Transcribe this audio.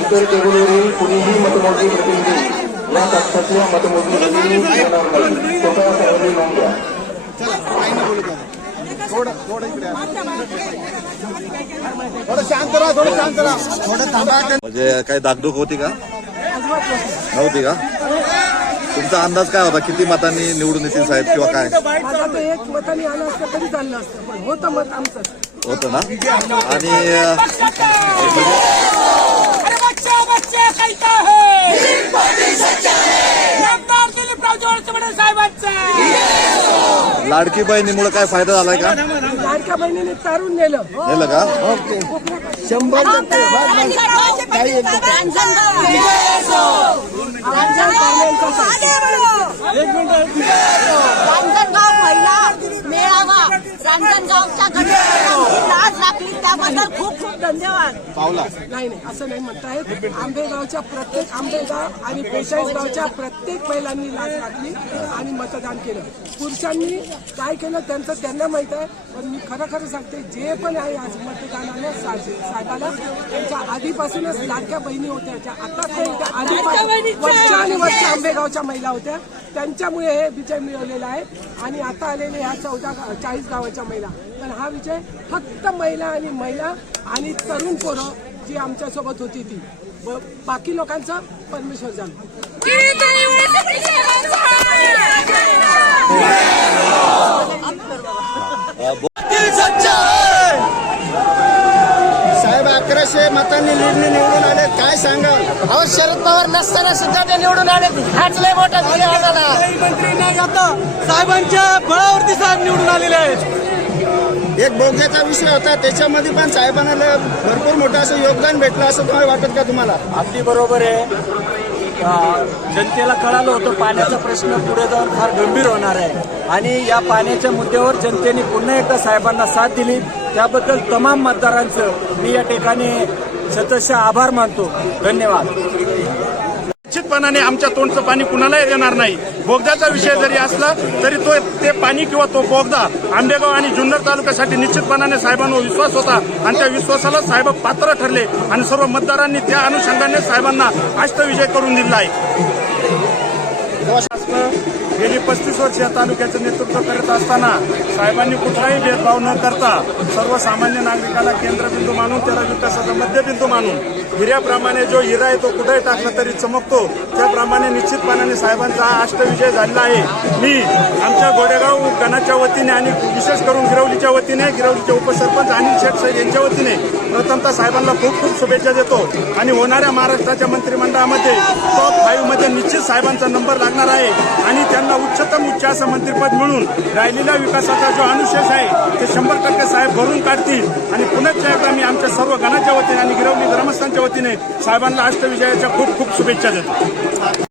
इतर टेबलवरील कुणीही होती का? नव्हती का? तुमचा अंदाज काय होता? किती मतांनी निवडून येतील साहेब किंवा काय? माझा तर एक मताने आलं असतं तरी चाललं असतं पण होतं मत आमचं. होतं ना? आणि अं, लाडकी बहिणीमुळे काय फायदा झालाय का? लाडक्या बहिणीने तारून नेलं. नेलं का? शंभर टक्के. बस, बस. काही एक रांजणगाव महिला मेळावा रांजणगावच्या गणपतीला लाज राखली त्याबद्दल खूप खूप धन्यवाद. नाही नाही असं नाही म्हणतायत आंबेगावच्या प्रत्येक आंबेगाव आणि बेचाळीसगावच्या प्रत्येक महिलांनी लाच राखली आणि मतदान केलं. पुरुषांनी काय केलं त्यांचं त्यांना माहीत आहे पण मी खरं खरं सांगते जे पण आहे आज मतदानाला साहेब- साहेबाला त्यांच्या आधीपासूनच लाडक्या बहिणी होत्या ज्या आता आधीपासून वरच्या आणि वरच्या आंबेगावच्या महिला होत्या. त्यांच्यामुळे हे विजय मिळवलेला आहे. आणि आता आलेले ह्या चौदा चाळीस गावाच्या महिला. पण हा विजय फक्त महिला आणि महिला आणि तरुण पोरं जी आमच्यासोबत होती ती. बाकी लोकांचं परमेश्वर झालं साहेब अकराशे मतांनी लीडने निवडून आले. काय सांगा अहो शरद पवार नसताना सुद्धा ते निवडून आले. हाच लय मोठा झाले आम्हाला मंत्री नाही आता. साहेबांच्या बळावरती साहेब निवडून आलेले आहेत. एक बोग्याचा विषय होता त्याच्यामध्ये पण साहेबांना भरपूर मोठं असं योगदान भेटलं असं तुम्हाला वाटत का तुम्हाला? अगदी बरोबर आहे. जनतेला कळालं होतं पाण्याचा प्रश्न पुढे जाऊन फार गंभीर होणार आहे. आणि या पाण्याच्या मुद्द्यावर जनतेने पुन्हा एकदा साहेबांना साथ दिली. त्याबद्दल तमाम मतदारांचं मी या ठिकाणी सतस्य आभार मानतो. धन्यवाद. निश्चितपणाने आमच्या तोंडचं पाणी कुणाला येणार नाही. बोगद्याचा विषय जरी असला तरी तो ते पाणी किंवा तो बोगदा आंबेगाव आणि जुन्नर तालुक्यासाठी निश्चितपणाने साहेबांवर विश्वास होता. आणि त्या विश्वासाला साहेब पात्र ठरले. आणि सर्व मतदारांनी त्या अनुषंगाने साहेबांना अष्टविजय करून दिला आहे. गेली पस्तीस वर्ष या तालुक्याचं नेतृत्व करत असताना साहेबांनी कुठलाही भेदभाव न करता सर्वसामान्य नागरिकाला केंद्रबिंदू मानून त्याला विकासाचा मध्यबिंदू मानून हिऱ्याप्रमाणे जो हिरा आहे तो कुठेही टाकला तरी चमकतो. त्याप्रमाणे निश्चितपणाने साहेबांचा हा अष्टविजय झालेला आहे. मी आमच्या गोडेगाव गणाच्या वतीने आणि विशेष करून गिरवलीच्या वतीने गिरवलीचे उपसरपंच अनिल शेठ साहेब यांच्या वतीने प्रथमतः साहेबांना खूप खूप शुभेच्छा देतो. आणि होणाऱ्या महाराष्ट्राच्या मंत्रिमंडळामध्ये टॉप फाईव्हमध्ये निश्चित साहेबांचा नंबर लागणार आहे. त्यांना उच्चतम उच्च असं मंत्रिपद मिळून राहिलेल्या विकासाचा जो अनुशेष आहे ते शंभर टक्के साहेब भरून काढतील. आणि पुन्हा एकदा मी आमच्या सर्व गणाच्या वतीने आणि गिरवली ग्रामस्थांच्या वतीने साहेबांना अष्टविजयाच्या खूप खूप शुभेच्छा देतो.